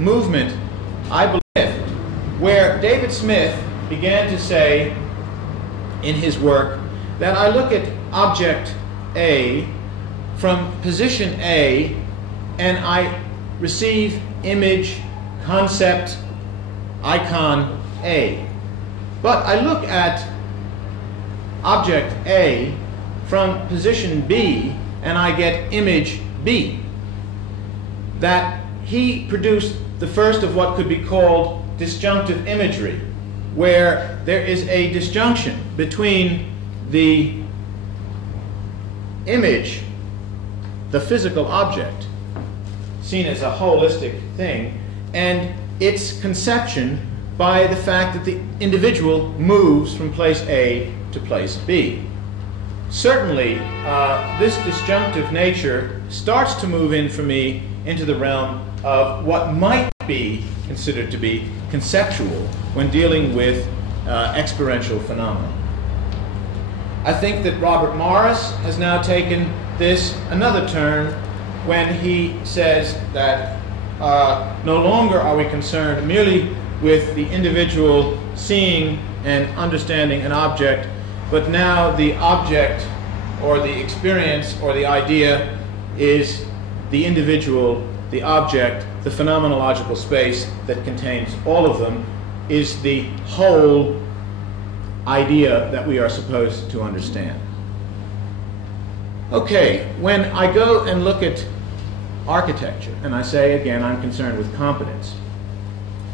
movement, I believe, where David Smith began to say in his work that I look at object A from position A and I receive image, concept, icon A. But I look at object A from position B and I get image B. That he produced the first of what could be called disjunctive imagery, where there is a disjunction between the image, the physical object, seen as a holistic thing, and its conception by the fact that the individual moves from place A to place B. Certainly, this disjunctive nature starts to move in for me into the realm of what might be considered to be conceptual when dealing with experiential phenomena. I think that Robert Morris has now taken this another turn when he says that no longer are we concerned merely with the individual seeing and understanding an object, but now the object or the experience or the idea is the individual, the object, the phenomenological space that contains all of them is the whole idea that we are supposed to understand. Okay, when I go and look at architecture, and I say again I'm concerned with competence,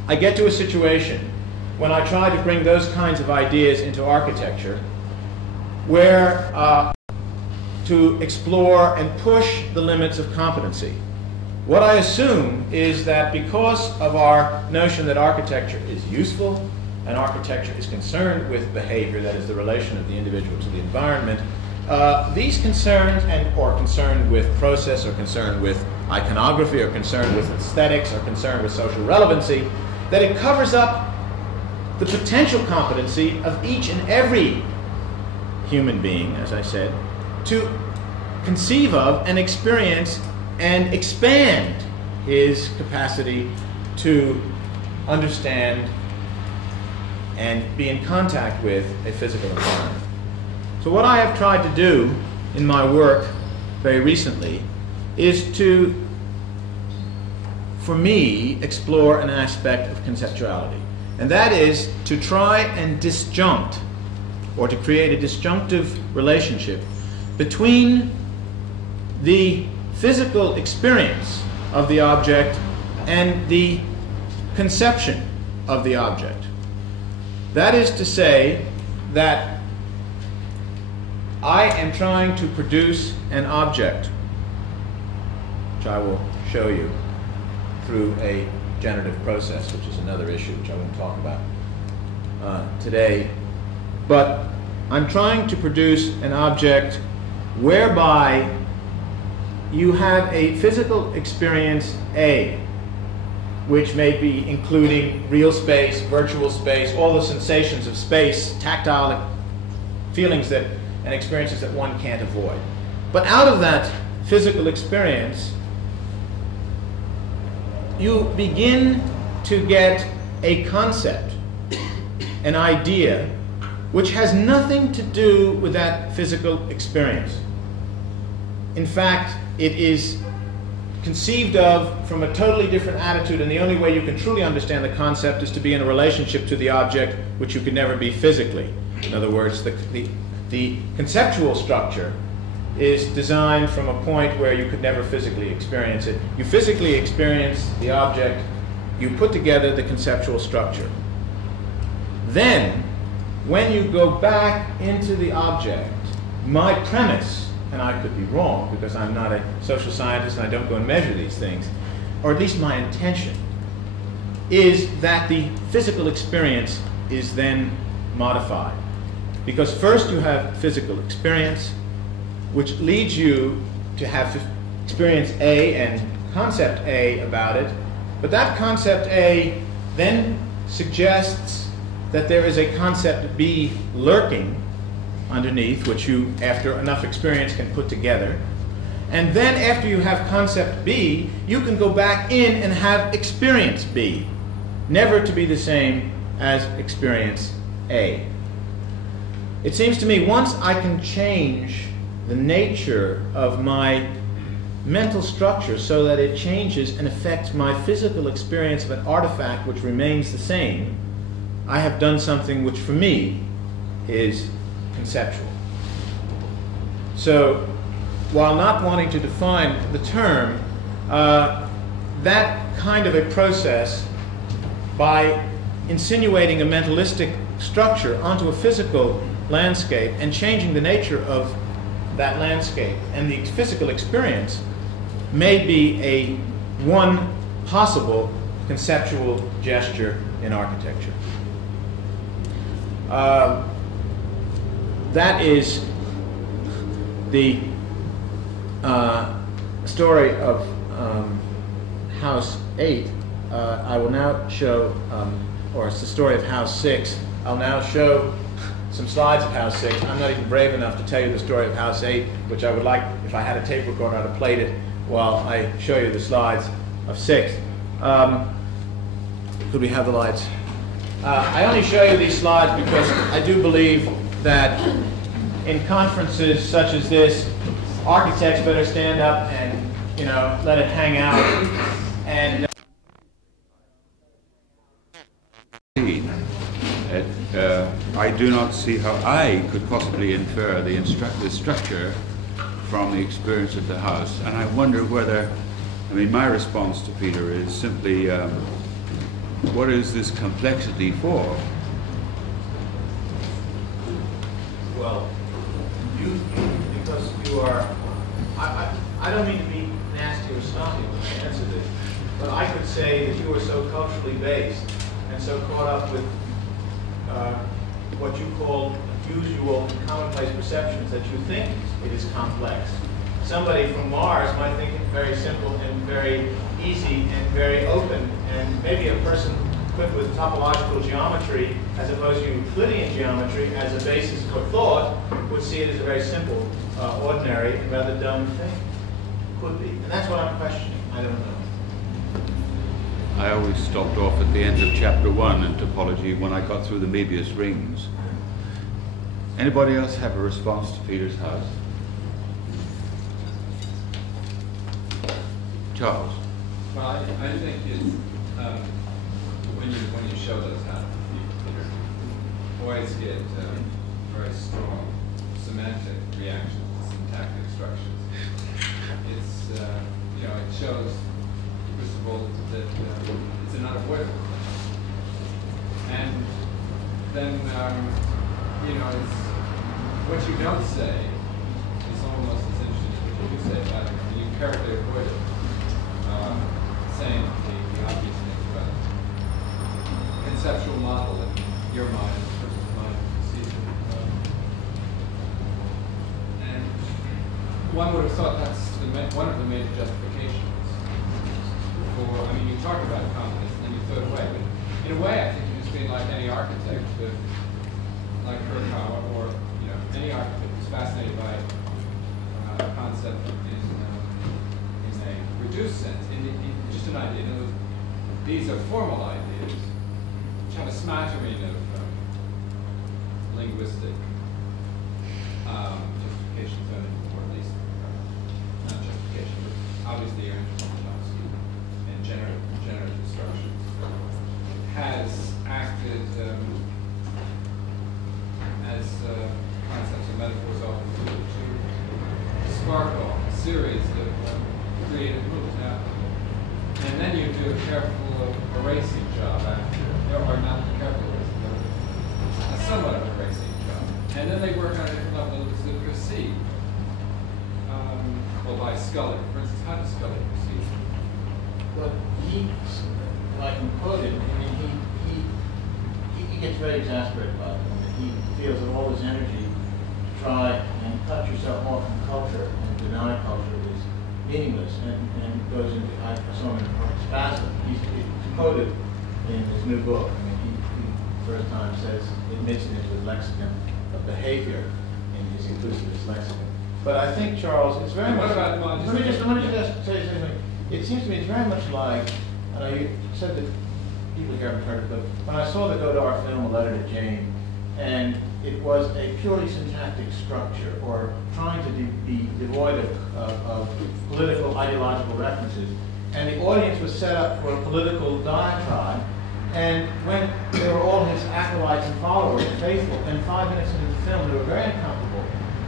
I get to a situation when I try to bring those kinds of ideas into architecture where to explore and push the limits of competency. What I assume is that because of our notion that architecture is useful and architecture is concerned with behavior, that is the relation of the individual to the environment, these concerns or concerned with process or concerned with iconography or concerned with aesthetics or concerned with social relevancy, that it covers up the potential competency of each and every human being, as I said, to conceive of and experience and expand his capacity to understand and be in contact with a physical environment. So what I have tried to do in my work very recently is to, for me, explore an aspect of conceptuality. And that is to try and disjunct, or to create a disjunctive relationship between the physical experience of the object and the conception of the object. That is to say that I am trying to produce an object, which I will show you through a generative process, which is another issue which I won't talk about today. But I'm trying to produce an object whereby you have a physical experience A, which may be including real space, virtual space, all the sensations of space, tactile feelings that and experiences that one can't avoid. But out of that physical experience, you begin to get a concept, an idea, which has nothing to do with that physical experience. In fact, it is conceived of from a totally different attitude, and the only way you can truly understand the concept is to be in a relationship to the object which you could never be physically. In other words, the conceptual structure is designed from a point where you could never physically experience it. You physically experience the object, you put together the conceptual structure. Then, when you go back into the object, my premise, and I could be wrong because I'm not a social scientist and I don't go and measure these things, or at least my intention, is that the physical experience is then modified. Because first you have physical experience, which leads you to have experience A and concept A about it, but that concept A then suggests that there is a concept B lurking underneath, which you, after enough experience, can put together. And then after you have concept B, you can go back in and have experience B, never to be the same as experience A. It seems to me once I can change the nature of my mental structure so that it changes and affects my physical experience of an artifact which remains the same, I have done something which for me is conceptual. So, while not wanting to define the term, that kind of a process, by insinuating a mentalistic structure onto a physical landscape and changing the nature of that landscape and the physical experience, may be one possible conceptual gesture in architecture. That is the story of House 8. I will now show, or it's the story of House 6. I'll now show some slides of House 6. I'm not even brave enough to tell you the story of House 8, which I would like, if I had a tape recorder, I'd have played it while I show you the slides of 6. Could we have the lights? I only show you these slides because I do believe that in conferences such as this, architects better stand up and, let it hang out. And I do not see how I could possibly infer the structure from the experience of the house, and I wonder whether, my response to Peter is simply, what is this complexity for? Well, because you are, I don't mean to be nasty or snotty when I answer this, but I could say that you are so culturally based and so caught up with what you call usual commonplace perceptions that you think it is complex. Somebody from Mars might think it very simple and very easy and very open, and maybe a person equipped with topological geometry as opposed to Euclidean geometry as a basis for thought would see it as a very simple, ordinary, and rather dumb thing. Could be. And that's what I'm questioning. I don't know. I always stopped off at the end of chapter 1 in topology when I got through the Möbius rings. Anybody else have a response to Peter's house? Charles? Well, I think it's, when you show those out, Peter, boys get very strong semantic reactions to syntactic structures. It's, it shows, first of all, that it's an unavoidable thing. And then, it's what you don't say is almost as interesting as what you do say about it. And you carefully avoid it, saying the obvious things about it. Conceptual model in your mind versus mine sees it. And one would have thought that's one of the major justifications for, you talk about competence and then you throw it away. But in a way, I think you just mean like any architect, like Hirkawa, or any architect who's fascinated by a concept in a reduced sense, in just an idea. In other words, these are formal ideas which have a smattering of linguistic justifications, or at least not justification, but obviously and generative structures, has acted as concepts and metaphors often do to spark off a series of creative moves. Now, and then you do a careful erasing job after, or not careful erasing, but a somewhat of an erasing job. And then they work on a different level to proceed. Well, by Scully, for instance, how does Scully proceed? Well, he, like I'm quoted, he gets very exasperated by it. He feels that all his energy to try and cut yourself off from culture and deny culture is meaningless, and goes into, I saw him in a spasm. He's quoted in his new book. He first time admits it into his lexicon of behavior in his inclusivist lexicon. But I think, Charles, it's very much. What about let me just say something. It seems to me it's very much like, I know you said that people here haven't heard it, but when I saw the Godard film, A Letter to Jane, and it was a purely syntactic structure, or trying to be devoid of political, ideological references, and the audience was set up for a political diatribe, and when they were all his acolytes and followers, faithful, and 5 minutes into the film, they were very uncomfortable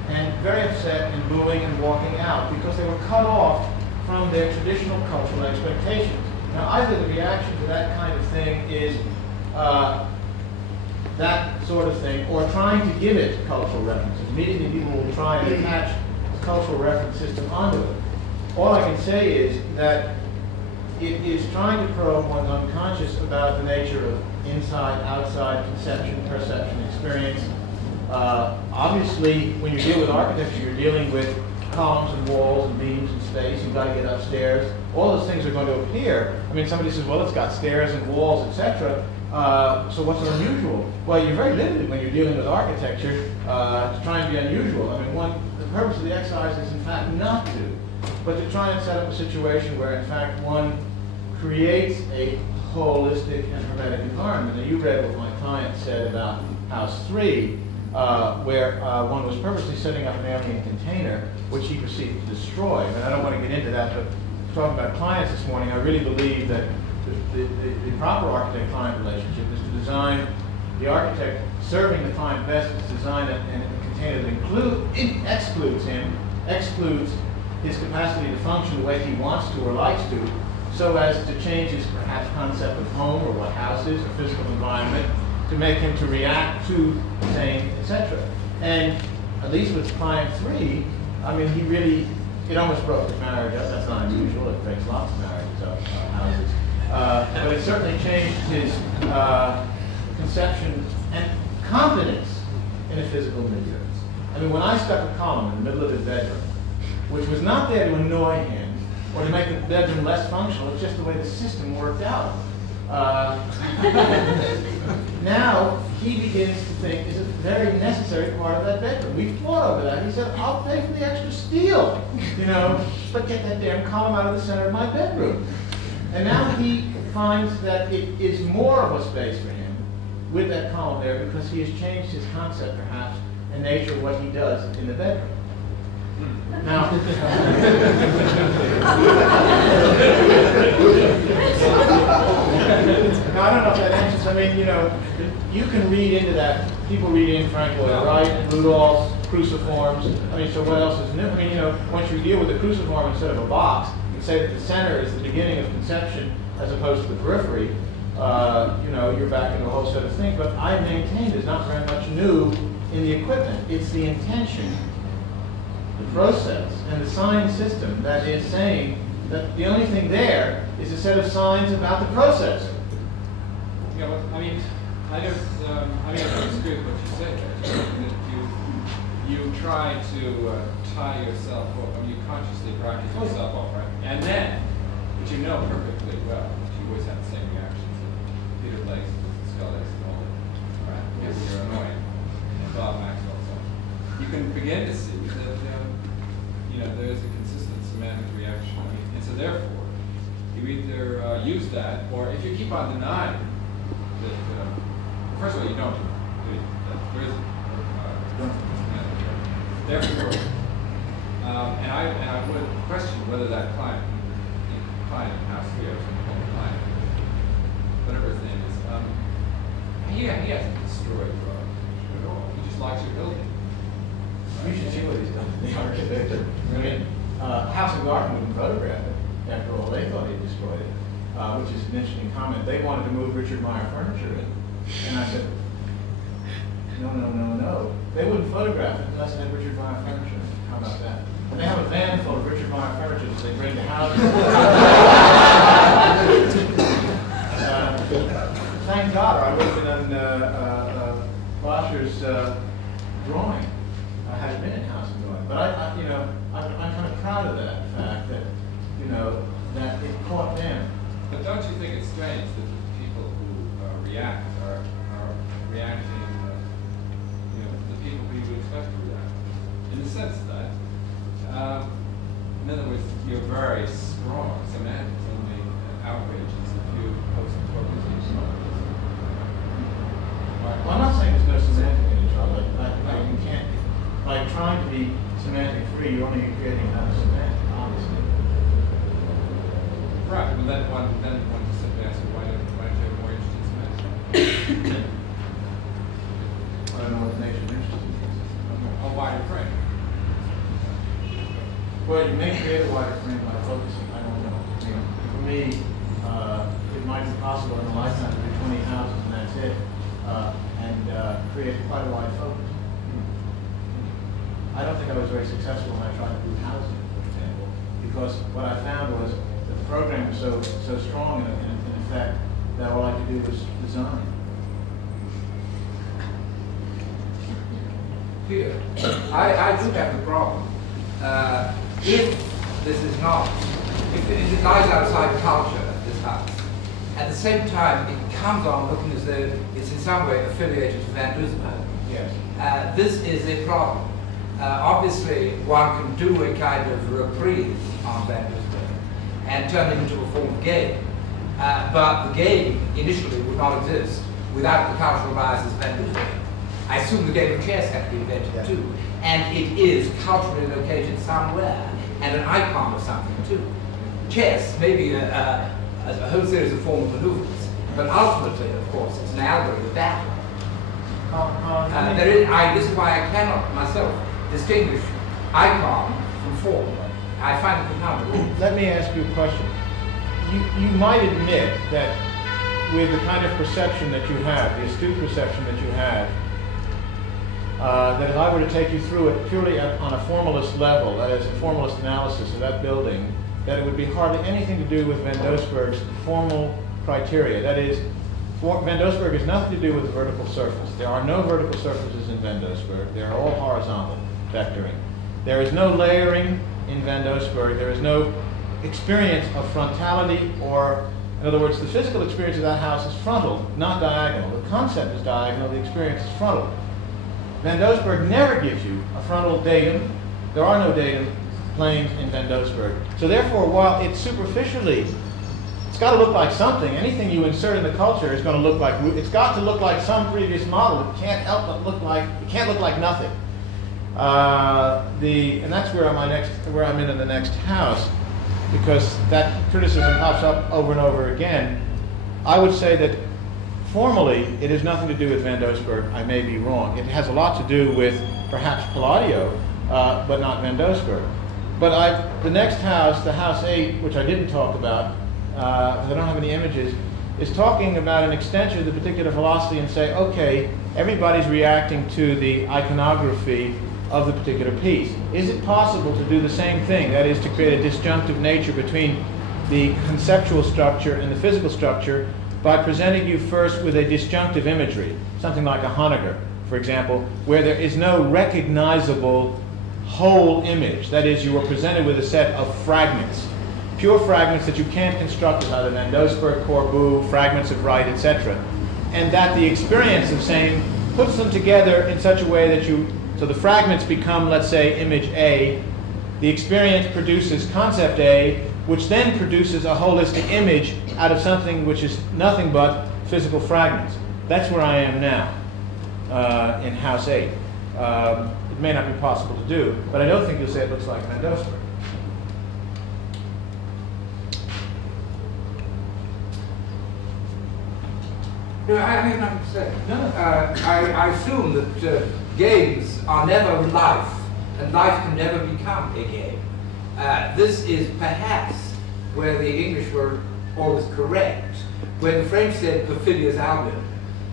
and very upset and booing and walking out because they were cut off from their traditional cultural expectations. Now, either the reaction to that kind of thing is that sort of thing, or trying to give it cultural references. Immediately people will try and attach a cultural reference system onto it. All I can say is that it is trying to probe one's unconscious about the nature of inside, outside, conception, perception, experience. Obviously, when you deal with architecture, you're dealing with columns and walls and beams and space. You've got to get upstairs. All those things are going to appear. I mean, somebody says, well, it's got stairs and walls, etc. So what's unusual? Well, you're very limited when you're dealing with architecture to try and be unusual. I mean, the purpose of the exercise is, in fact, not to, but to try and set up a situation where, in fact, one creates a holistic and hermetic environment. Now, you read what my client said about House 3, where one was purposely setting up an alien container, which he proceeded to destroy. And I don't want to get into that, but talking about clients this morning, I really believe that the proper architect-client relationship is to design the architect serving the client best, is to design a container that excludes him, excludes his capacity to function the way he wants to or likes to, so as to change his perhaps concept of home or what house is or physical environment, to make him to react to, saying, etc. And at least with client 3, I mean, he really, it almost broke his marriage up. That's not unusual. It breaks lots of marriages up, houses. But it certainly changed his conception and confidence in a physical milieu. I mean, when I stuck a column in the middle of his bedroom, which was not there to annoy him or to make the bedroom less functional, it's just the way the system worked out. Now he begins to think it's a very necessary part of that bedroom. We fought over that. He said, I'll pay for the extra steel, but get that damn column out of the center of my bedroom. And now he finds that it is more of a space for him with that column there because he has changed his concept, perhaps, and nature of what he does in the bedroom. Now, I don't know if that answers. I mean, you can read into that. People read in Frank Lloyd Wright, Rudolph's cruciforms. I mean, so what else is new? I mean, once you deal with the cruciform instead of a box, you say that the center is the beginning of conception as opposed to the periphery. You're back into a whole set of things. But I maintain there's not very much new in the equipment. It's the intention, the process, and the sign system that is saying that the only thing there is a set of signs about the process. Yeah, well, I mean, I don't disagree with what you said there. That you try to tie yourself off, I mean, you consciously practice yourself off, right? And then, but you know perfectly well, you always have the same reactions that Peter Blake's and Scully's and all that, right? Because you're annoying. And Bob Maxwell, so you can begin to see that there's a consistent semantic reaction. I mean, and so therefore, you either use that, or if you keep on denying that, first of all, you don't do it. There is therefore, and I would question whether that client in House 3, I was going to call him client, whatever his name is, he hasn't destroyed at all. He just likes your building. You should see what he's done to the architecture. I mean, House and Garden wouldn't photograph it. After all, they thought he destroyed it, which is an interesting comment. They wanted to move Richard Meyer furniture in. And I said, no. They wouldn't photograph it unless they had Richard Meyer furniture in. How about that? And they have a van full of Richard Meyer furniture that they bring to houses. Thank God, or I would have been on Boscher's drawing. I had been in House and Garden. But I'm kind of proud of that fact that, that it caught them. But don't you think it's strange that the people who react are reacting, the people who you would expect to react? In the sense that In other words, you're very strong. Semantics only outrages a few post-focusing models. Well, I'm not saying there's no semantic in each other. You can't, by trying to be semantic free, you're only creating another semantic, obviously. Right. Well, then one just simply asks, why don't you have more interest in semantics? I don't know what makes you interested in this. A wider frame. Well, you may create a wider frame by focusing. I don't know. For me, it might be possible in a lifetime to do 20 houses and that's it, and create quite a wide focus. I don't think I was very successful when I tried to do housing, for example, because what I found was that the program was so strong in effect that all I could do was design. Peter, I do have the problem. If this is not, if it lies outside culture, this house, at the same time it comes on looking as though it's in some way affiliated to Van Dusenberg. Yes. This is a problem. Obviously, one can do a kind of reprise on Van Dusenberg and turn it into a form of game. But the game initially would not exist without the cultural biases of Van Dusenberg. I assume the game of chess had to be invented too. And it is culturally located somewhere, and an icon of something too. Chess may be a whole series of formal maneuvers, but ultimately, of course, it's an algorithm of battle. This is why I cannot myself distinguish icon from form. I find it compounded. Let me ask you a question. You might admit that with the kind of perception that you have, the astute perception that you have, that if I were to take you through it purely on a formalist level, that is, a formalist analysis of that building, that it would be hardly anything to do with Van Doesburg's formal criteria. That is, Van Doesburg has nothing to do with the vertical surface. There are no vertical surfaces in Van Doesburg. They are all horizontal vectoring. There is no layering in Van Doesburg. There is no experience of frontality, or, in other words, the physical experience of that house is frontal, not diagonal. The concept is diagonal, the experience is frontal. Van Doesburg never gives you a frontal datum. There are no datum planes in Van Doesburg. So therefore, while it's superficially, it's got to look like something. Anything you insert in the culture is going to look like, it's got to look like some previous model. It can't help but look like, it can't look like nothing. And that's where I'm in the next house, because that criticism pops up over and over again. I would say that formally, it has nothing to do with Van Doesburg. I may be wrong. It has a lot to do with perhaps Palladio, but not Van Doesburg. But the next house, the house 8, which I didn't talk about, because I don't have any images, is talking about an extension of the particular philosophy and say, okay, everybody's reacting to the iconography of the particular piece. Is it possible to do the same thing? That is, to create a disjunctive nature between the conceptual structure and the physical structure, by presenting you first with a disjunctive imagery, something like a Honegger, for example, where there is no recognizable whole image. That is, you are presented with a set of fragments, pure fragments that you can't construct with either Van Doesburg, Corbu, fragments of Wright, etc. And that the experience of saying puts them together in such a way that so the fragments become, let's say, image A, the experience produces concept A, which then produces a holistic image out of something which is nothing but physical fragments. That's where I am now in House 8. It may not be possible to do, but I don't think you'll say it looks like Van Doesburg. No, I have nothing to say. I assume that games are never life, and life can never become a game. This is perhaps where the English were always correct. When the French said perfidious album,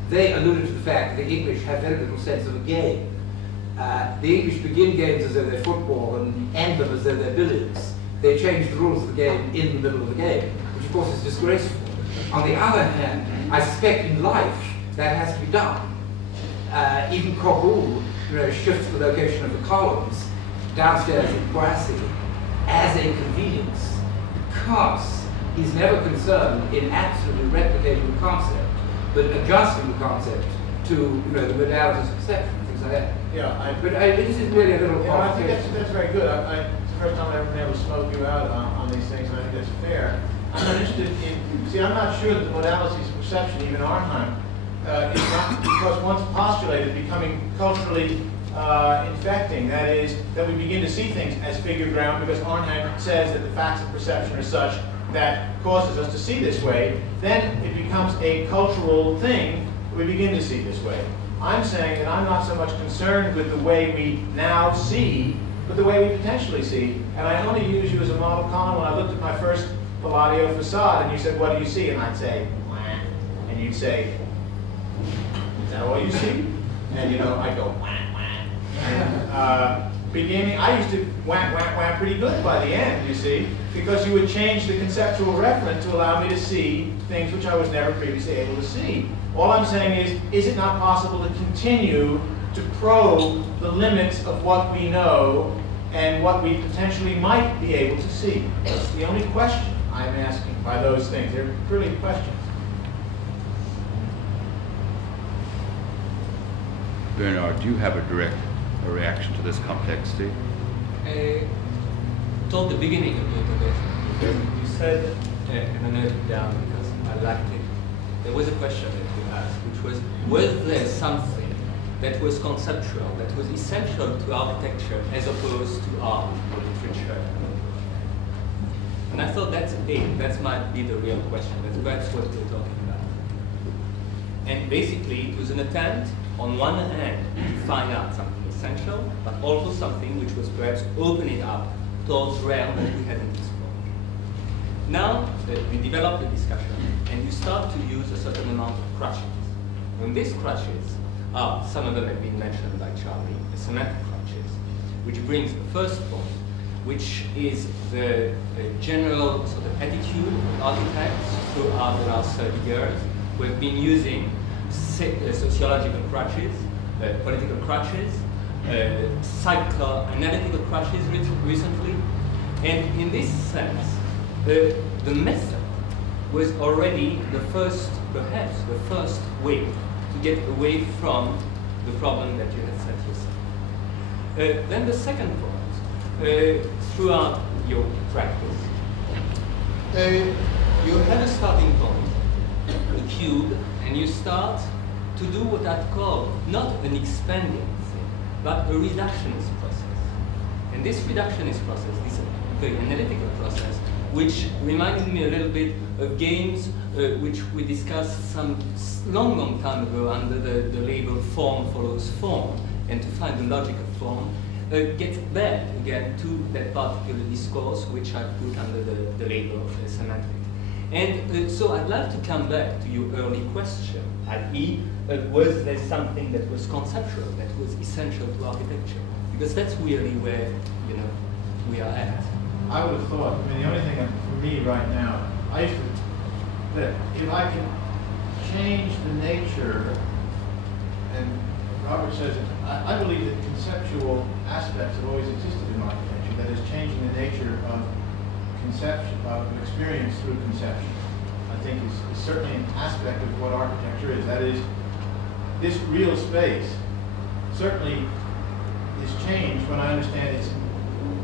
they alluded to the fact that the English have very little sense of a game. The English begin games as though they're football and end them as though they're billiards. They change the rules of the game in the middle of the game, which of course is disgraceful. On the other hand, I suspect in life that has to be done. Even Corbu shifts the location of the columns downstairs in Poissy as a convenience, because he's never concerned in absolutely replicating the concept, but adjusting the concept to the modalities of perception, things like that. Yeah, but this is really a little I think that's very good. the first time I've ever been able to smoke you out on these things, and I think that's fair. I'm not interested in, see, I'm not sure that the modalities of perception, even Arnheim, is not, because once postulated, becoming culturally infecting. That is, that we begin to see things as figure ground, because Arnheim says that the facts of perception are such that causes us to see this way. Then it becomes a cultural thing, we begin to see this way. I'm saying that I'm not so much concerned with the way we now see, but the way we potentially see. And I only use you as a model, Colin, when I looked at my first Palladio facade, and you said, what do you see? And I'd say, wah. And you'd say, is that all you see? And you know, I'd go, wah, wah. And beginning, I used to wah, wah, wah pretty good by the end, you see, because you would change the conceptual referent to allow me to see things which I was never previously able to see. All I'm saying is it not possible to continue to probe the limits of what we know and what we potentially might be able to see? That's the only question I'm asking by those things. They're brilliant questions. Bernard, do you have a direct reaction to this complexity? Toward the beginning of it, you said, and I noted it down because I liked it, there was a question that you asked, which was there something that was conceptual, that was essential to architecture as opposed to art or literature? And I thought that's it. That might be the real question. That's perhaps what we're talking about. And basically, it was an attempt, on one hand, to find out something essential, but also something which was perhaps opening up towards realm that we hadn't explored. Now, we develop the discussion, and you start to use a certain amount of crutches. And these crutches are, some of them have been mentioned by Charlie, the semantic crutches, which brings the first point, which is the general sort of attitude of architects throughout the last 30 years. We've been using sociological crutches, political crutches, psychoanalytical crutches recently. And in this sense, the method was already the first, perhaps the first way to get away from the problem that you had set yourself. Then the second point, throughout your practice, you have a starting point, a cube, and you start to do what I'd call not an expanding thing, but a reductionist process. And this reductionist process, this very analytical process, which reminded me a little bit of games which we discussed some long time ago under the label form follows form, and to find the logic of form, gets back again to that particular discourse which I put under the label of semantic. And so I'd like to come back to your early question, i.e., was there something that was conceptual, that was essential to architecture? Because that's really where, you know, we are at. I would have thought, I mean, the only thing for me right now, I used to, that if I can change the nature, and Robert says, I believe that conceptual aspects have always existed in architecture, that is changing the nature of conception, of experience through conception. I think is certainly an aspect of what architecture is. That is, this real space certainly is changed when I understand its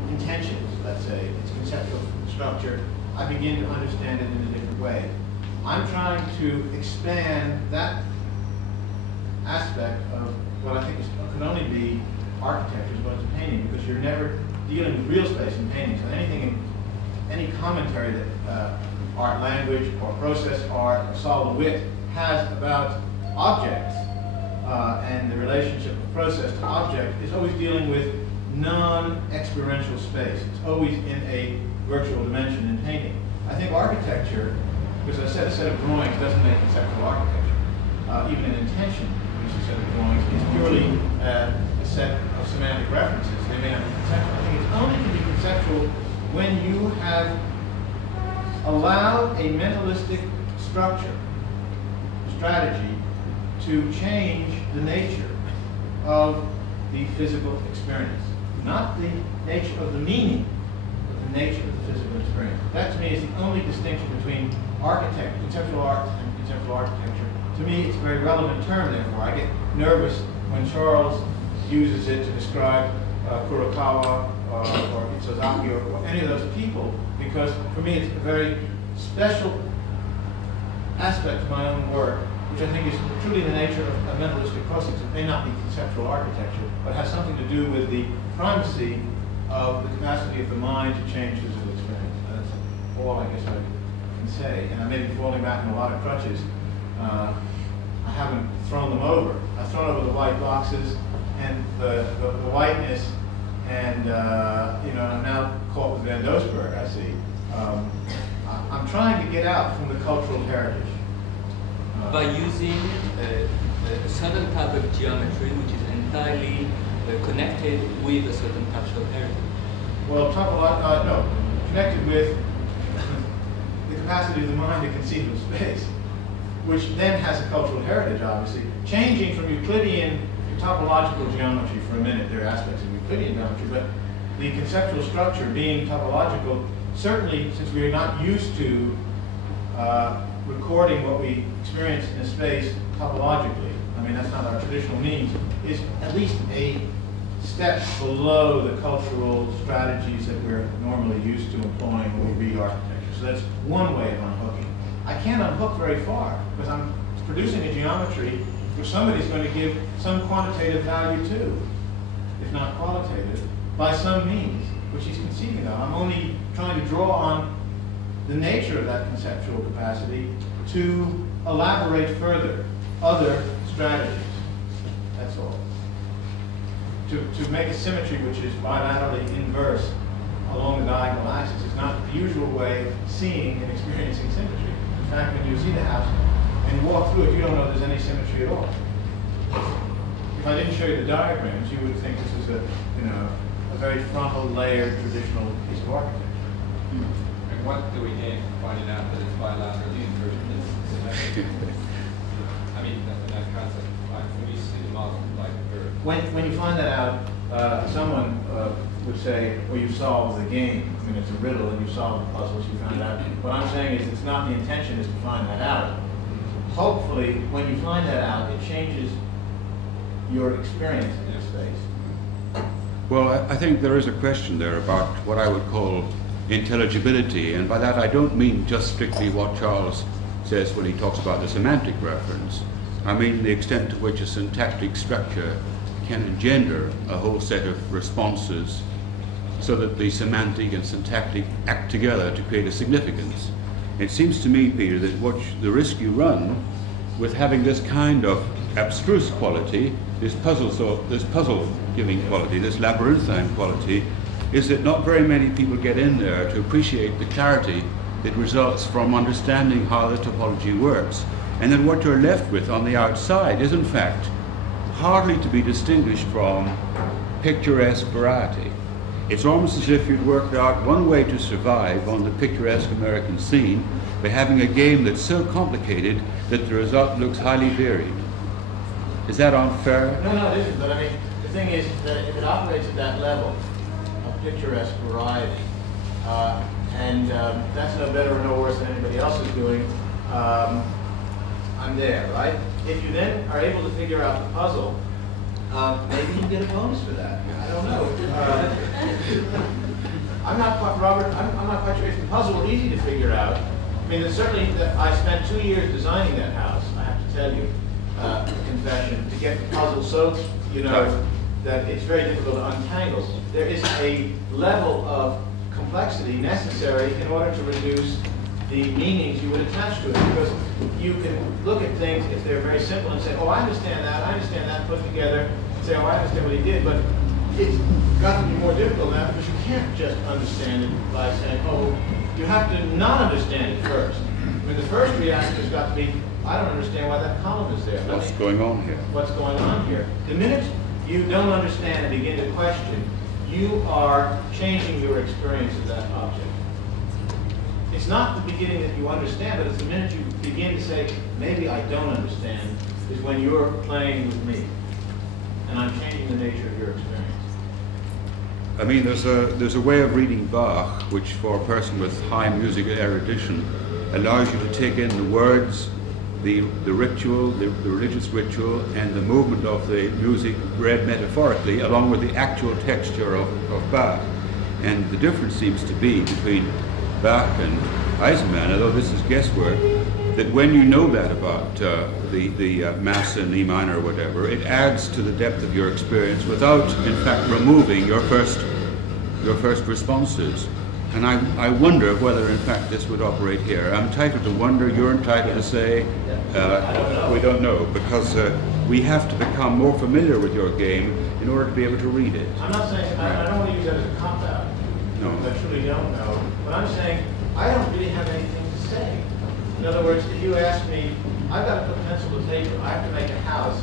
intentions, let's say, its conceptual structure. I begin to understand it in a different way. I'm trying to expand that aspect of what I think could only be architecture as well as painting, because you're never dealing with real space in paintings. And anything, any commentary that art language or process art or solid wit has about objects and the relationship of process to object is always dealing with non-experiential space. It's always in a virtual dimension in painting. I think architecture, because I said a set of drawings doesn't make conceptual architecture. Even an intention, which is a set of drawings, is purely a set of semantic references. They may not be conceptual. I think it only can be conceptual when you have allowed a mentalistic structure, strategy, to change the nature of the physical experience. Not the nature of the meaning, but the nature of the physical experience. That to me is the only distinction between conceptual art and conceptual architecture. To me, it's a very relevant term, therefore. I get nervous when Charles uses it to describe Kurokawa or Itsozaki or any of those people, because for me it's a very special aspect of my own work, which I think is truly the nature of mentalistic process. It may not be conceptual architecture, but has something to do with the primacy of the capacity of the mind to change physical experience. That's all I guess I can say. And I may be falling back in a lot of crutches. I haven't thrown them over. I've thrown over the white boxes and the whiteness, and I'm now caught with Van Doesburg, I see. I'm trying to get out from the cultural heritage. By using a certain type of geometry which is entirely connected with a certain type of heritage. Well, no, connected with the capacity of the mind to conceive of space, which then has a cultural heritage, obviously. Changing from Euclidean to topological geometry for a minute, there are aspects of Euclidean geometry, but the conceptual structure being topological, certainly since we are not used to recording what we experience in a space topologically, I mean, that's not our traditional means, is at least a step below the cultural strategies that we're normally used to employing when we read architecture. So that's one way of unhooking. I can't unhook very far, because I'm producing a geometry which somebody's going to give some quantitative value to, if not qualitative, by some means, which he's conceiving of. I'm only trying to draw on the nature of that conceptual capacity to elaborate further other strategies. That's all. To make a symmetry which is bilaterally inverse along the diagonal axis is not the usual way of seeing and experiencing symmetry. In fact, when you see the house and you walk through it, you don't know there's any symmetry at all. If I didn't show you the diagrams, you would think this is a very frontal, layered, traditional piece of architecture. And what do we gain from finding out that it's bilaterally inverted? I mean, that concept. When you see the model, like when you find that out, someone would say, well, you solved the game. I mean, it's a riddle, and you solved the puzzle, so you found out. What I'm saying is it's not the intention is to find that out. Hopefully, when you find that out, it changes your experience in this space. Well, I think there is a question there about what I would call intelligibility, and by that I don't mean just strictly what Charles says when he talks about the semantic reference. I mean the extent to which a syntactic structure can engender a whole set of responses so that the semantic and syntactic act together to create a significance. It seems to me, Peter, that the risk you run with having this kind of abstruse quality, this puzzle-giving quality, this labyrinthine quality, is that not very many people get in there to appreciate the clarity that results from understanding how the topology works. And then what you're left with on the outside is, in fact, hardly to be distinguished from picturesque variety. It's almost as if you'd worked out one way to survive on the picturesque American scene by having a game that's so complicated that the result looks highly varied. Is that unfair? No, it isn't. But I mean, the thing is that if it operates at that level of picturesque variety, and that's no better or no worse than anybody else is doing, I'm there, right? If you then are able to figure out the puzzle, maybe you get a bonus for that. I don't know. I'm not quite, Robert, I'm not quite sure if the puzzle were easy to figure out. I mean, it's certainly, I spent 2 years designing that house, I have to tell you, confession, to get the puzzle so, that it's very difficult to untangle. There is a level of complexity necessary in order to reduce the meanings you would attach to it, because you can look at things if they're very simple and say, oh, I understand that, put together, and say, oh, I understand what he did, but it's got to be more difficult now because you can't just understand it by saying, oh, you have to not understand it first. I mean, the first reaction has got to be, I don't understand why that column is there. What's going on here? What's going on here? The minute you don't understand and begin to question, you are changing your experience of that object. It's not the beginning that you understand, but it's the minute you begin to say, maybe I don't understand, is when you're playing with me. And I'm changing the nature of your experience. I mean, there's a way of reading Bach, which for a person with high musical erudition allows you to take in the words, the ritual, the religious ritual, and the movement of the music read metaphorically, along with the actual texture of Bach. And the difference seems to be between Bach and Eisenman, although this is guesswork, that when you know that about the Mass in E minor or whatever, it adds to the depth of your experience without, in fact, removing your first responses. And I wonder whether, in fact, this would operate here. I'm entitled to wonder, you're entitled to say, we don't know, because we have to become more familiar with your game in order to be able to read it. I'm not saying, I don't want to use that as a cop-out. No. I truly don't know. But I'm saying, I don't really have anything to say. In other words, if you ask me, I've got to put pencil to paper, I have to make a house,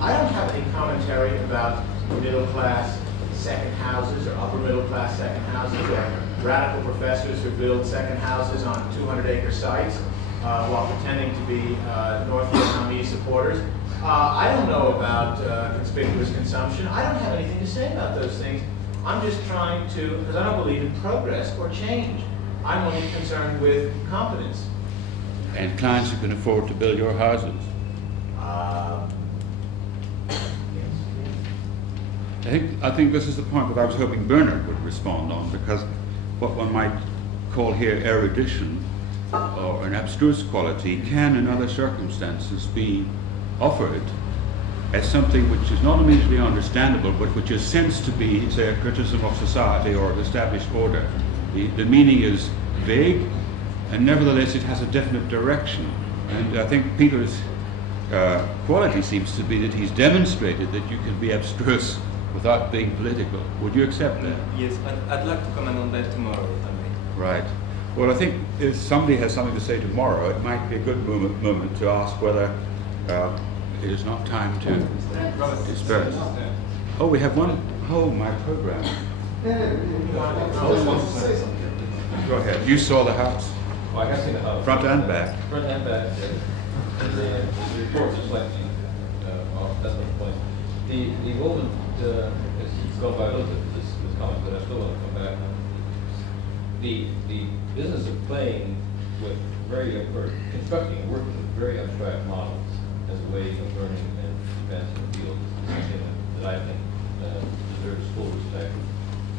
I don't have any commentary about middle-class second houses or upper middle-class second houses or radical professors who build second houses on 200-acre sites while pretending to be North Vietnamese supporters. I don't know about conspicuous consumption. I don't have anything to say about those things. I'm just trying to, because I don't believe in progress or change. I'm only concerned with competence. And clients who can afford to build your houses. I think this is the point that I was hoping Bernard would respond on, because what one might call here erudition or an abstruse quality can in other circumstances be offered as something which is not immediately understandable, but which is sensed to be, say, a criticism of society or of established order. The meaning is vague, and nevertheless it has a definite direction. And I think Peter's quality seems to be that he's demonstrated that you can be abstruse without being political. Would you accept that? Yes, I'd like to comment on that tomorrow, if I may. Right. Well, I think if somebody has something to say tomorrow, it might be a good moment to ask whether it is not time to disperse. Oh, we have one. Oh, my program. Go ahead. You saw the house. Well, I have seen the house. Front and back. Front and back. And the reports are slightly off. That's my point. The woman, it's gone by a little bit, this comment, but I still want to come back. The business of playing with or constructing and working with very abstract models as a way of learning and advancing the field is something that I think deserves full respect.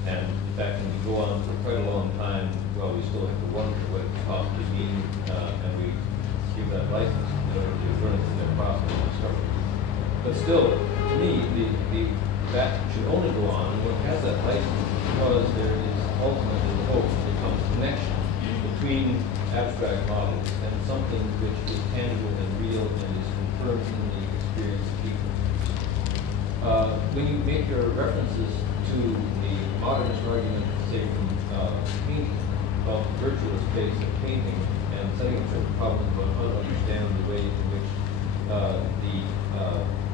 And in fact, when we go on for quite a long time, well, we still have to wonder what it possibly means, and we give that license in order to learn from their process and discovery. But still, to me, that should only go on when it has that license, because there is ultimately the hope that there comes a connection between abstract models and something which is tangible and real and is confirmed in the experience of people. When you make your references to the modernist argument, say from painting, about the virtual space of painting, and setting up certain problems about how to understand the way in which the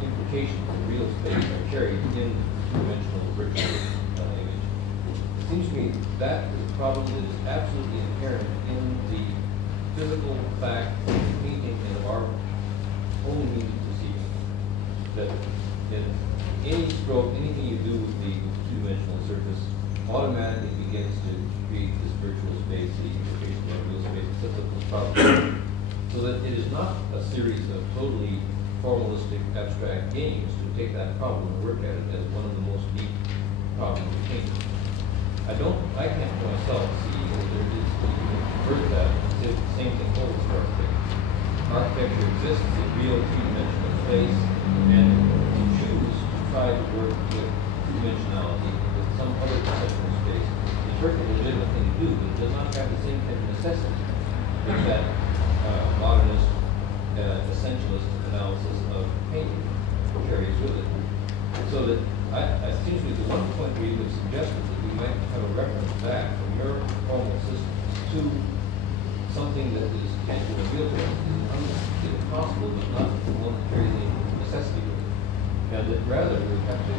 implications of real space are carried in two-dimensional virtual image. It seems to me that is a problem that is absolutely inherent in the physical fact of the painting and of our own means of perceiving. That in any stroke, anything you do with the two-dimensional surface automatically begins to create this virtual space, the implication of real space, et cetera, this problem. So that it is not a series of totally formalistic abstract games to take that problem and work at it as one of the most deep problems of painting. I can't for myself see that there is even further that the same thing holds for architecture. Architecture exists in real two-dimensional space, and to choose to try to work with two-dimensionality with some other conceptual space is a perfectly legitimate thing to do, but it does not have the same kind of necessity with that modernist essentialist analysis of painting carries with it. So that it seems to me the one point where you have suggested that we might have a reference back from your formal system to something that is tangible and real to us is possible, but not one that carries any necessity with it. And that rather we have to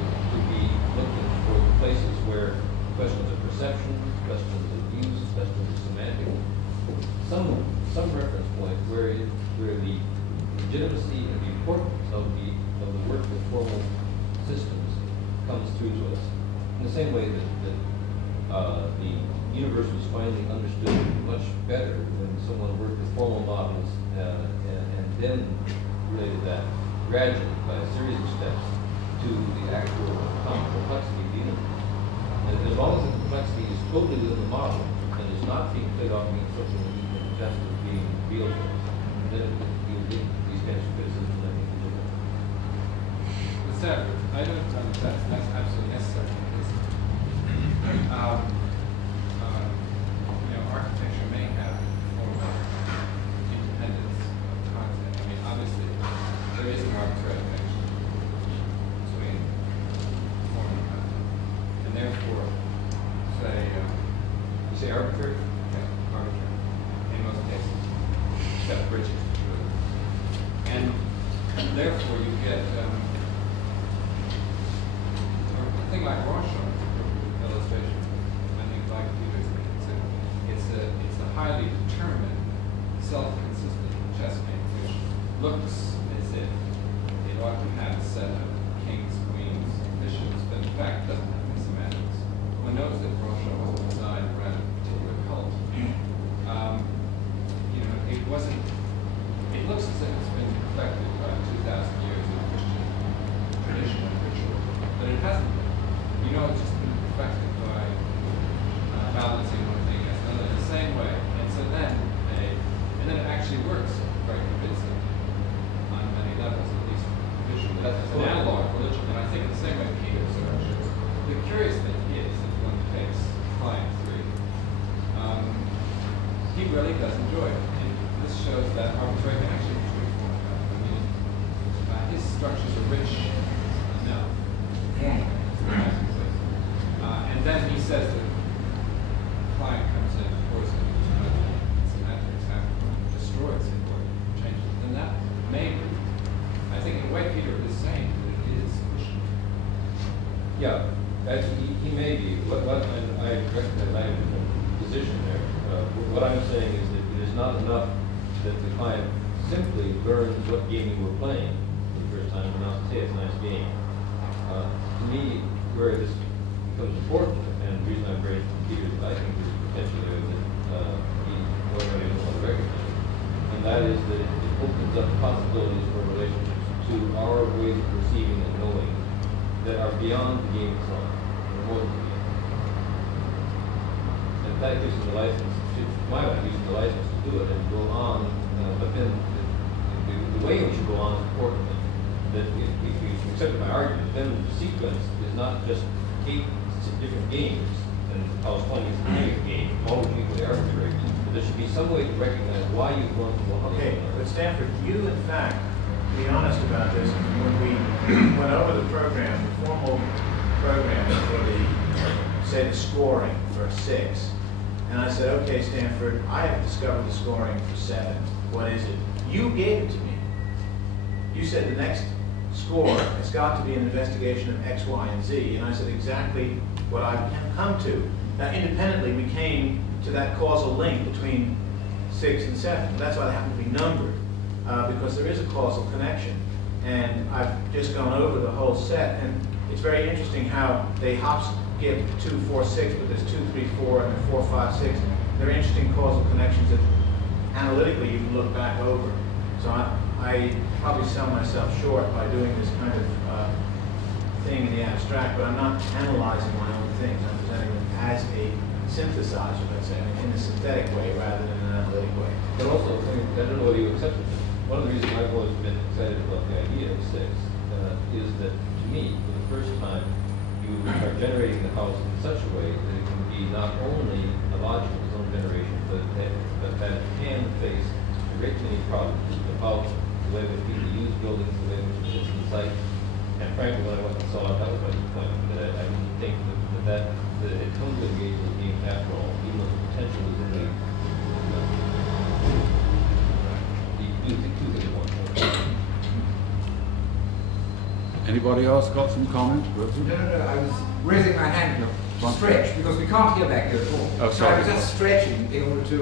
be looking for the places where questions of perception, questions of use, questions of semantic, some reference point where the legitimacy and the importance of the work with formal systems comes through to us. In the same way that the universe was finally understood much better when someone worked with formal models and then related that gradually by a series of steps to the actual complexity of the universe. As long as the complexity is totally within the model and is not being played off against something that you can just as being real, then you'll get these kinds of criticisms. I think you do. But Sarah, I don't know if that's absolutely necessary because architecture may have form of independence of content. I mean, obviously, there is an arbitrary connection between form and content, and therefore, you say arbitrary? Yeah, arbitrary. In most cases, except bridges. And therefore, you get a thing like Rorschach illustration. I think, like Peter's it's a highly determined, self-consistent chess game, which looks as if it ought to have a set of kings, queens, bishops, but in fact doesn't have any semantics. One knows that Rorschach wasn't designed around a particular cult. It wasn't. It looks as if it's been perfected by 2,000 years of Christian tradition and ritual, but it hasn't been. It's just been perfected by balancing one thing against another in the same way, and so then it actually works very convincingly on many levels, at least visually. That's an analog religion, and I think in the same way Peter's shows. The curious thing is, if one takes Client 3, he really does enjoy it. And this shows that arbitrary connection between form and content. I mean, his structures are rich enough. And then he says that Client comes in, of course, and semantics have destroyed it or changed it. Then that may be, I think in a way Peter is saying that it is Christian. Yeah, he may be. And I recognize I have a position there. What I'm saying is that it is not enough that the client simply learns what game you were playing for the first time and not say it's a nice game. To me, where this becomes important, and the reason I'm very Peter is I think there's potential there that he already doesn't want to recognize, and that is that it opens up possibilities for relationships to our ways of perceiving and knowing that are beyond the game itself, or more than the game. And that gives us the license, my way, gives us the license to do it and go on, but then the way in which you go on is important. That if you accept my argument, then the sequence is not just 8 different games, and how 20 is a game, all would be equally arbitrary, but there should be some way to recognize why you've gone to one game. Okay, but Stanford, you in fact, to be honest about this, when we went over the program, the formal program for the scoring for 6, and I said, okay, Stanford, I have discovered the scoring for 7. What is it? You gave it to me. You said the next score has got to be an investigation of X, Y, and Z, and I said exactly what I've come to. Now, independently, we came to that causal link between 6 and 7. That's why they happen to be numbered, because there is a causal connection. And I've just gone over the whole set, and it's very interesting how they skip 2, 4, 6, but there's 2, 3, 4, and then 4, 5, 6. They're interesting causal connections that analytically you can look back over. So I probably sell myself short by doing this kind of thing in the abstract, but I'm not analyzing my own things. I'm presenting them as a synthesizer, let's say, in a synthetic way rather than an analytic way. But also, I don't know whether you accept it. One of the reasons I've always been excited about the idea of 6 is that, to me, for the first time, you are generating the house in such a way that it can be not only a logical zone generation, but that it can face a great many problems about the way in which people use buildings, the way in which it sits in site. And frankly, when I went and saw it, that was my disappointment, that I didn't think that it comes to engage with the game after all, even though the potential is in the you do two things at once. Anybody else got some comments? No, I was raising my hand to stretch, because we can't hear back here at all. Oh, sorry. So I was just stretching in order to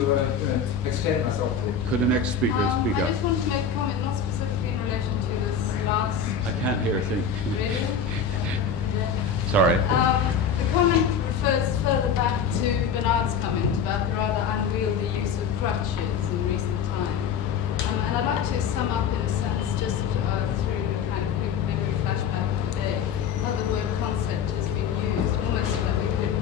extend myself to it. Could the next speaker speak I up? just wanted to make a comment, not specifically in relation to this last... I can't hear a thing. Really? Sorry. The comment refers further back to Bernard's comment about the rather unwieldy use of crutches in recent time. And I'd like to sum up in a sense, just through a kind of quick memory flashback today, how the word concept has been used, almost like we could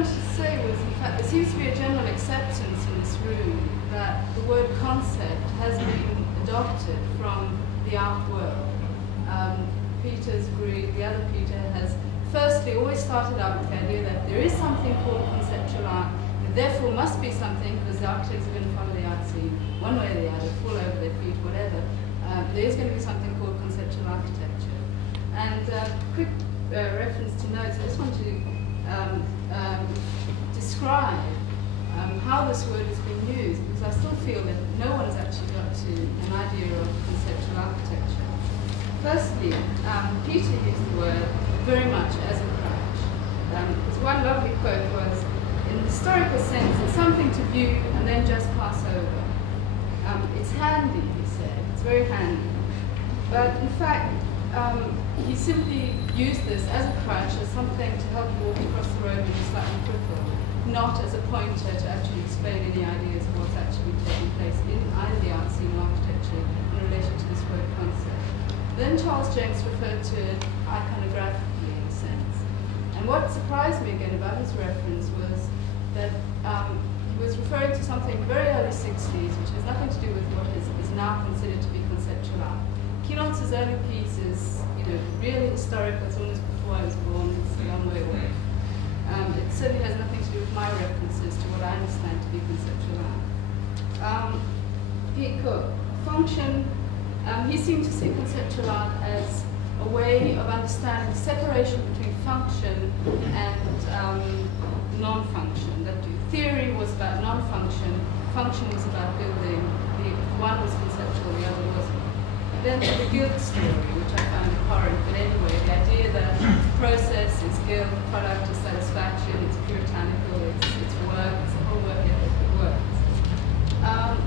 wanted to say was, in fact, there seems to be a general acceptance in this room that the word concept has been adopted from the art world. Peter's agreed, the other Peter has firstly always started out with the idea that there is something called conceptual art, there therefore must be something, because the architects are going to follow the art scene one way or the other, fall over their feet, whatever. There is going to be something called conceptual architecture. And quick reference to notes, I just want to describe how this word has been used, because I still feel that no one has actually got to an idea of conceptual architecture. Firstly, Peter used the word very much as a crutch. His one lovely quote was, in the historical sense, it's something to view and then just pass over. It's handy, he said, it's very handy. But in fact, he simply used this as a crutch, as something to help you walk across the road when you're slightly crippled, not as a pointer to actually explain any ideas of what's actually taking place in either the art scene or architecture in relation to this word concept. Then Charles Jenks referred to it iconographically in a sense. And what surprised me again about his reference was that he was referring to something very early 60s, which has nothing to do with what is now considered to be conceptual art. Quinonce's early piece is, really historical. It's almost before I was born. It's a long way away. It certainly has nothing to do with my references to what I understand to be conceptual art. Pete Cook, function. He seemed to see conceptual art as a way of understanding the separation between function and non-function. That theory was about non-function, function was about building. One was conceptual, the other wasn't. Then the guild story, which I found abhorrent, but anyway, the idea that process is guild, product is satisfaction, it's puritanical, it's work, it's the whole work ethic that works.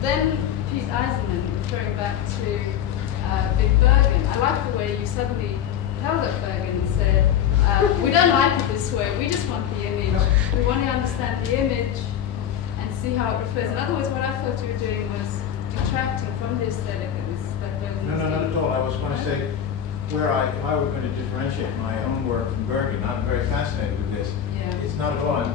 Then Peter Eisenman, referring back to Vic Bergen. I like the way you suddenly held up Bergen and said, we don't like it this way, we just want the image. We want to understand the image and see how it refers. In other words, what I felt you were doing was detracting from the aesthetic that Bergen was No, not at all. I was going to say, if I were going to differentiate my own work from Bergen, I'm very fascinated with this. Yeah. It's not at all. I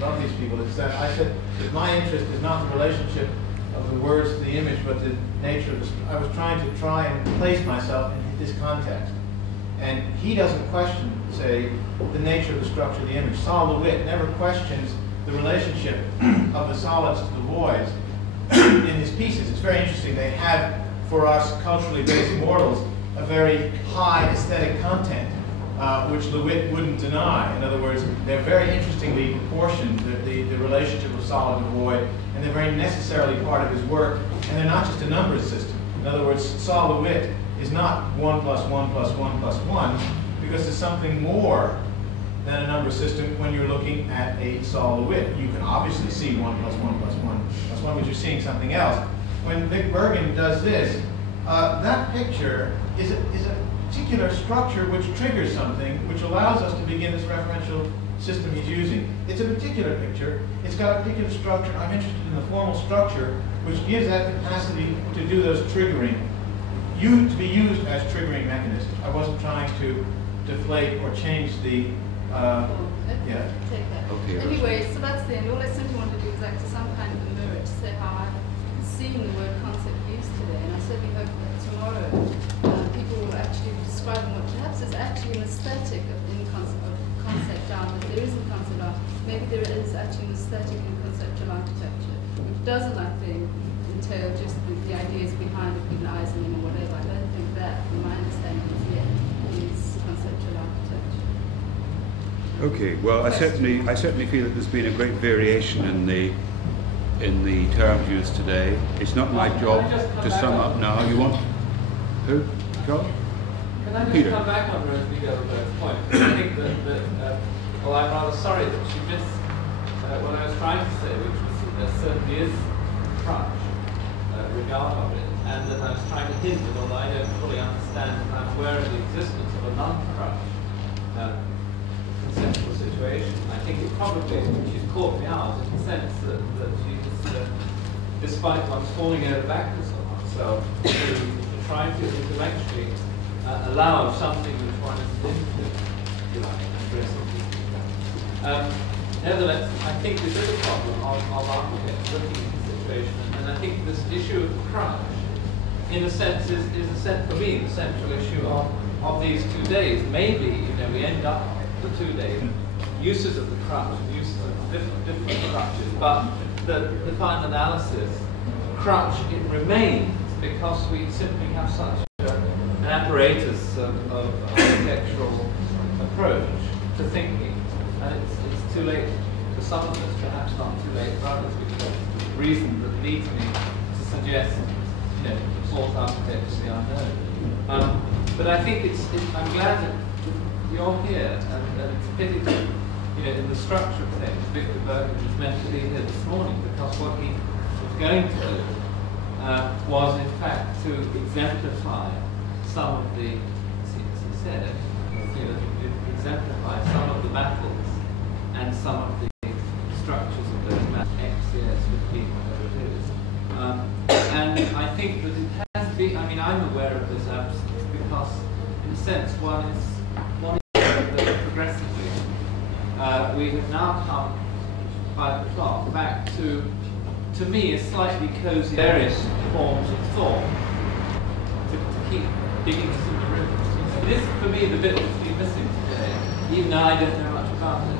love these people. It's that I said that my interest is not the relationship of the words to the image, but the nature of the. I was trying and place myself in this context, and he doesn't question, say, the nature of the structure of the image. Sol LeWitt never questions the relationship of the solids to the voids in his pieces. It's very interesting. They have, for us culturally based mortals, a very high aesthetic content, which LeWitt wouldn't deny. In other words, they're very interestingly proportioned, the relationship of solid and void, and they're very necessarily part of his work, and they're not just a numbers system. In other words, Sol LeWitt is not 1 plus 1 plus 1 plus 1, because there's something more than a number system when you're looking at a Sol LeWitt. You can obviously see 1 plus 1 plus 1 plus 1, but you're seeing something else. When Vic Bergen does this, that picture is a particular structure which triggers something, which allows us to begin this referential system he's using. It's a particular picture. It's got a particular structure. I'm interested in the formal structure, which gives that capacity to do those triggering, to be used as triggering mechanisms. I wasn't trying to deflate or change the, yeah. Take that. Okay, anyway, so that's the end. All I simply want to do is act as some kind of a mirror to say how I've seen the word concept used today, and I certainly hope that tomorrow people will actually be describing what perhaps is actually an aesthetic of concept art, that there is in concept art. Maybe there is actually an aesthetic in conceptual architecture, which doesn't, I think, entail just the ideas behind it, Peter Eisenman or whatever. I don't think that, from my understanding, is yet is conceptual architecture. Okay, well, I certainly feel that there's been a great variation in the terms used today. It's not my job to sum up now. You want who? John? Can I just Peter. come back on Rodrigo's point? I think that, well, I'm rather sorry that she missed what I was trying to say, which was that there certainly is crutch regard of it, and that I was trying to hint that although I don't fully understand and I'm aware of the existence of a non-crutch conceptual situation, I think it probably, she's caught me out in the sense that she's, despite one's falling over backwards on one, so to try to intellectually allow something which one is into, if you like, addressing. Nevertheless, I think this is a problem of architects looking at the situation, and I think this issue of crutch, in a sense, is for me, the central issue of these 2 days. Maybe, we end up the 2 days, uses of the crutch, uses of different crutches, but the final analysis, crutch, it remains because we simply have such an apparatus of architectural approach to thinking, and it's too late for some of us, perhaps not too late for others, because the reason that leads me to suggest, false architecture is the unknown. But I think I'm glad that you're here, and it's a pity that, in the structure of things, Victor Bergen was meant to be here this morning, because what he was going to do was, in fact, to exemplify some of the, as he said, exemplify some of the battles and some of the structures of those battles, XCS, whatever it is. And I think that it has been, I'm aware of this absence because, in a sense, one is that progressively we have now come, by the clock, back to me, a slightly cozy various forms of thought to keep digging some of the rivers. This, for me, the bit that's been missing today, even though I don't know much about it.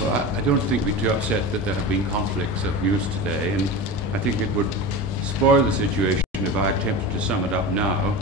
Well, I don't think we'd be too upset that there have been conflicts of views today, and I think it would spoil the situation if I attempted to sum it up now.